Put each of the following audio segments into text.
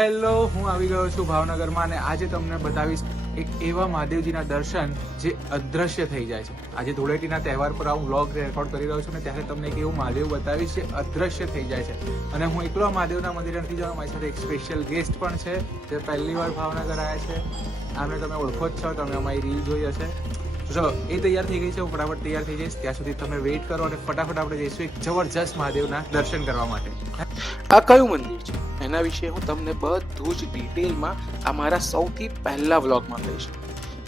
Hello, હું આવી ગયો છું ભાવનગરમાં અને આજે તમને બતાવીશ એક એવા મહાદેવજીના દર્શન જે અદ્રશ્ય થઈ જાય છે. આજે ધૂળેટીના તહેવાર પર હું વ્લોગ રેકોર્ડ કરી રહ્યો છું ને ત્યારે તમને એક એવું મહાદેવ બતાવીશ જે અદ્રશ્ય થઈ જાય છે. અને હું એકલો મહાદેવના મંદિરે નથી જવાનો, મારી સાથે એક સ્પેશિયલ ગેસ્ટ પણ છે જે પહેલી વાર ભાવનગર આવ્યા છે. આમને તમે ઓળખો જ છો, તમે અમારી રીલ જોઈ હશે. ચલો, એ તૈયાર થઈ ગઈ છે, હું ફટાફટ તૈયાર થઈ જઈશ. ત્યાં સુધી તમે વેઇટ કરો અને ફટાફટ આપણે જઈશું એક જબરજસ્ત મહાદેવના દર્શન કરવા માટે. આ કયું મંદિર છે એના વિશે હું તમને બધું જ ડિટેલમાં આ મારા સૌથી પહેલા વ્લોગમાં કહીશ.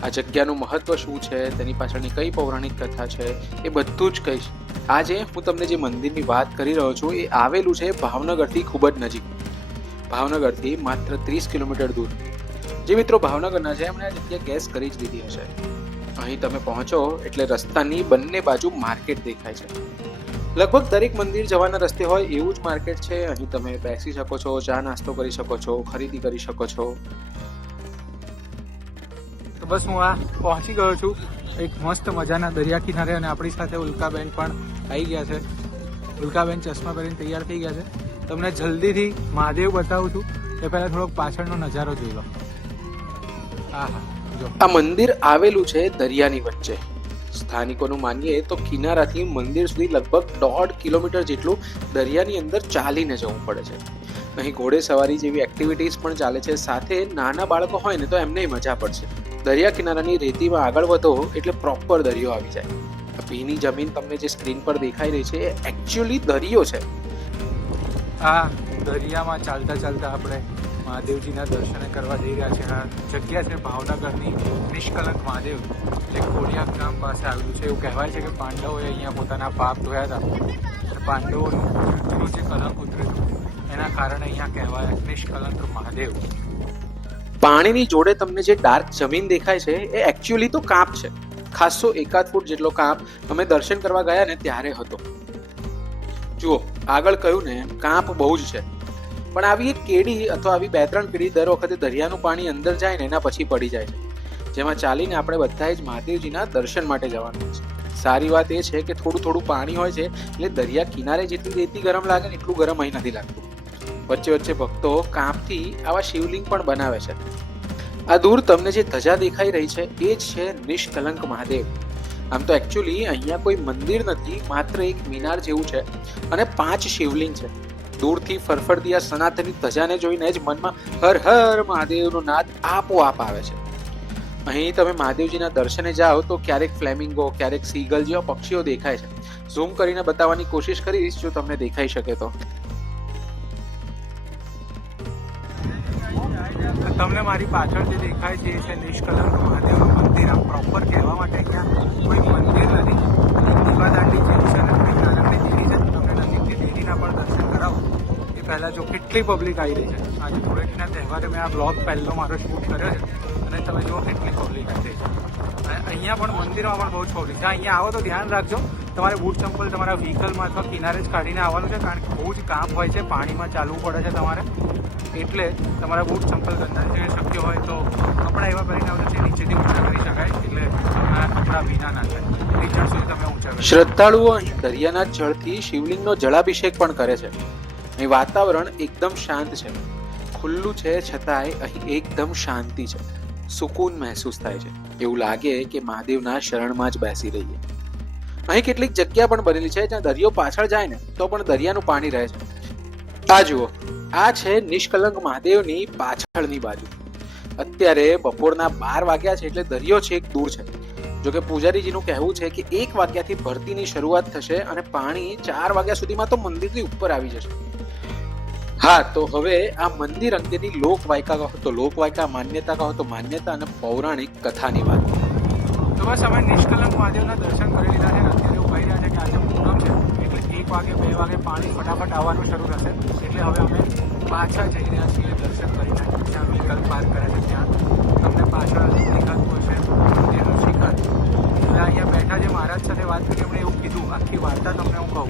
આ જગ્યાનું મહત્વ શું છે, તેની પાછળની કઈ પૌરાણિક કથા છે, એ બધું જ કહીશ. આજે હું તમને જે મંદિરની વાત કરી રહ્યો છું એ આવેલું છે ભાવનગરથી ખૂબ જ નજીક, ભાવનગરથી માત્ર 30 કિલોમીટર દૂર. જે મિત્રો ભાવનગરના છે એમણે આ જગ્યા ગેસ કરી જ લીધી હશે. અહીં તમે પહોંચો એટલે રસ્તાની બંને બાજુ માર્કેટ દેખાય છે. લગભગ દરેક મંદિર જવાના રસ્તે હોય એવું જ માર્કેટ છે. અહીં તમે બેસી શકો છો, ચા નાસ્તો કરી શકો છો, ખરીદી કરી શકો છો. તો બસ હું આ પહોંચી ગયો છું એક મસ્ત મજાના દરિયા કિનારે અને આપણી સાથે ઉલ્કાબેન પણ આવી ગયા છે. ઉલ્કાબેન ચશ્મા પહેરીને તૈયાર થઈ ગયા છે. તમને જલ્દીથી મહાદેવ બતાવું છું એ પહેલાં થોડોક પાછળનો નજારો જોઈ લો. હા હા, જો આ મંદિર આવેલું છે દરિયાની વચ્ચે. સ્થાનિકોનું માનીએ તો કિનારાથી મંદિર સુધી લગભગ 1.5 કિલોમીટર જેટલું દરિયાની અંદર ચાલીને જવું પડે છે. અહીં ઘોડે સવારી જેવી એક્ટિવિટીઝ પણ ચાલે છે. સાથે નાના બાળકો હોય ને તો એમને મજા પડશે. દરિયા કિનારાની રેતીમાં આગળ વધો એટલે પ્રોપર દરિયો આવી જાય. આ ભીની જમીન તમને જે સ્ક્રીન પર દેખાઈ રહી છે એ એકચ્યુઅલી દરિયો છે. આ દરિયામાં ચાલતા ચાલતા આપણે મહાદેવજીના દર્શન કરવા જઈ રહ્યા છે. આ જગ્યા છે ભાવનગરની નિષ્કલંક મહાદેવ, જે કોડિયાક ગામ પાસે આવેલું છે. એવું કહેવાય છે કે પાંડવોએ અહીંયા પોતાના પાપ ધોયા હતા. પાંડવોનું જે કલંક ઉતર્યું હતું એના કારણે અહીંયા કહેવાય નિષ્કલંક મહાદેવ. પાણીની જોડે તમને જે ડાર્ક જમીન દેખાય છે એ એકચ્યુઅલી તો કાંપ છે. ખાસો 1 ફૂટ જેટલો કાંપ અમે દર્શન કરવા ગયા ને ત્યારે હતો. જુઓ, આગળ કહ્યું ને કાંપ બહુ જ છે, પણ આવી એક કેડી અથવા આવી 2-3 કેડી દર વખતે દરિયાનું પાણી અંદર જાય ને એના પછી પડી જાય છે, જેમાં ચાલીને આપણે બધાએ જ મહાદેવજીના દર્શન માટે જવાનું છે. સારી વાત એ છે કે થોડું થોડું પાણી હોય છે એટલે દરિયા કિનારે જેટલી રેતી ગરમ લાગે ને એટલું ગરમ અહીં નથી લાગતું. વચ્ચે વચ્ચે ભક્તો કાંપથી આવા શિવલિંગ પણ બનાવે છે. આ દૂર તમને જે ધજા દેખાઈ રહી છે એ જ છે નિષ્કલંક મહાદેવ. આમ તો એકચ્યુઅલી અહીંયા કોઈ મંદિર નથી, માત્ર એક મિનાર જેવું છે અને 5 શિવલિંગ છે. દૂરથી ફરફરતી આ સનાતની ધજાને જોઈને જ મનમાં હર હર મહાદેવનો નાદ આપોઆપ આવે છે. અહીં તમે મહાદેવજીના દર્શને જાઓ તો ક્યારેક ફ્લેમિંગો, ક્યારેક સીગલ જેવા પક્ષીઓ દેખાય છે. ઝૂમ કરીને બતાવવાની કોશિશ કરીશ જો તમને દેખાઈ શકે તો. તમને મારી પાછળ જે દેખાય છે એ છે નિષ્કલંક મહાદેવનું મંદિર. આમ પ્રોપર કહેવા માટે અહીંયા કોઈ મંદિર નથી, દીવાદાંડી જેવી છે અને કોઈ નાનકડી દેરી છે. તમને નજીકથી દેરીના પણ દર્શન કરાવો એ પહેલાં જો કેટલી પબ્લિક આવી રહી છે. આજે ધૂળેટીના તહેવારે મેં આ બ્લોગ પહેલો મારો શૂટ કર્યો છે અને તમે જુઓ કેટલી પબ્લિક આવી છે. અને અહીંયા પણ મંદિરમાં પણ બહુ જ પબ્લિક છે. અહીંયા આવો તો ધ્યાન રાખજો, તમારે બૂટ ચંપલ તમારા વ્હીકલમાં અથવા કિનારે જ કાઢીને આવવાનું છે, કારણ કે બહુ જ કામ હોય છે, પાણીમાં ચાલવું પડે છે તમારે. એટલે તમારા બૂટ ચંપલ ગંદા જે શક્ય હોય તો કપડાં એવા પહેરીને આવજો જે નીચેથી ઊંચા કરી શકાય, એટલે તમારા કપડાં ભીના ના થાય. નીચે સુધી તમે ઊંચા કરી. શ્રદ્ધાળુઓ અહીં દરિયાના જળથી શિવલિંગનો જળાભિષેક પણ કરે છે. અહીં વાતાવરણ એકદમ શાંત છે, ખુલ્લું છે છતાંય અહીં એકદમ શાંતિ છે. સુકૂન મહેસૂસ થાય છે, એવું લાગે કે મહાદેવના શરણમાં જ બેસી રહીએ. અહીં કેટલીક જગ્યા પણ બનેલી છે જ્યાં દરિયો પાછળ જાય ને તો પણ દરિયાનું પાણી રહે છે. આ જુઓ, આ છે નિષ્કલંક મહાદેવની પાછળની બાજુ. અત્યારે બપોરના 12 વાગ્યા છે એટલે દરિયો છેક દૂર છે. જોકે પૂજારીજીનું કહેવું છે કે 1 વાગ્યાથી ભરતીની શરૂઆત થશે અને પાણી 4 વાગ્યા સુધીમાં તો મંદિરની ઉપર આવી જશે. હા, તો હવે આ મંદિર અંગેની લોકવાયકા કહો તો લોકવાયકા, માન્યતા કહો તો માન્યતા અને પૌરાણિક કથાની વાત. તો બસ અમે નિષ્કલંક મહાદેવના દર્શન કરી લીધા છે. અત્યારે એવું કહી રહ્યા છે કે આજે પૂનમ છે એટલે 1 વાગે 2 વાગે પાણી ફટાફટ આવવાનું શરૂ થશે. એટલે હવે અમે પાછા જઈ રહ્યા છીએ દર્શન કરીને. જ્યાં વ્હીકલ પાર્ક કરે છે ત્યાં તમને પાછળ દેખાતું હશે મંદિરનું શિખર. એટલે અહીંયા બેઠા જે મહારાજ સાથે વાત કરી એમણે એવું કીધું, આખી વાર્તા તમને હું કહું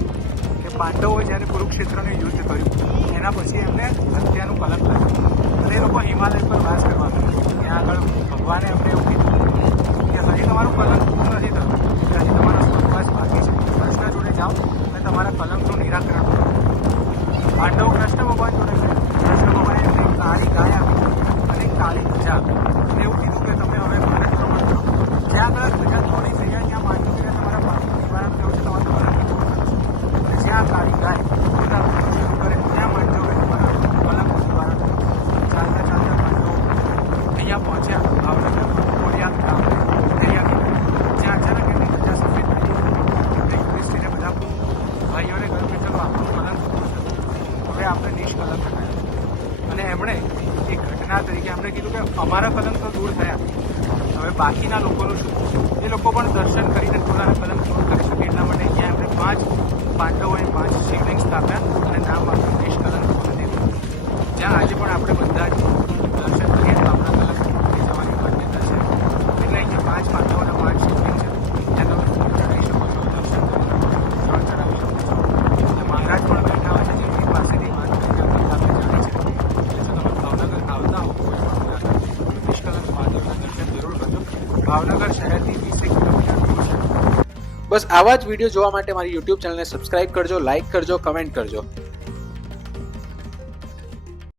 કે પાંડવોએ જ્યારે કુરુક્ષેત્રનું યુદ્ધ કર્યું એના પછી એમને હત્યાનું કલંક લાગ્યું અને એ લોકો હિમાલય પર વાસ કરવા લાગ્યા. ત્યાં આગળ ભગવાને એમને એવું કીધું કે હજી તમારું કલંક પૂરું નથી થયું, કે હજી તમારો સ્વર્ગવાસ બાકી છે. કૃષ્ણ જોડે જાઓ અને તમારા કલંકનું નિરાકરણ કરો. પાંડવો કૃષ્ણ ભગવાન જોડે છે. કૃષ્ણ ભગવાને એમને કાળી લોકોનું શું, એ લોકો પણ દર્શન કરીને પોતાના કલમ પૂર્ણ કરી શકે એટલા માટે અહીંયા એમણે 5 પાંડવોએ 5 શિવલિંગ સ્થાપ્યા અને નામ આપ્યું નિષ્કલંક મહાદેવ. જ્યાં આજે પણ આપણે બધા જ દર્શન કરીએ તો આપણા કલમ થઈ જવાની માન્યતા છે. એટલે અહીંયા 5 પાંડવોના 5 શિવલિંગ છે, જ્યાં તમે ફૂલ ચડાવી શકો છો, દર્શન કરીને જળ ચડાવી શકો છો. અને મહારાજ પણ બેઠા હોય છે જેમની પાસેથી વાત કરીને આપણે જાણી છે. એટલે જો તમે ભાવનગર આવતા હો કોઈ પણ મુલાકાત, નિષ્કલંક મહાદેવના દર્શન જરૂર કરજો. ભાવનગર શહેરથી 20 કિલોમીટર દૂર છે. બસ આવા જ વિડીયો જોવા માટે મારી યુટ્યુબ ચેનલને સબસ્ક્રાઇબ કરજો, લાઇક કરજો, કમેન્ટ કરજો.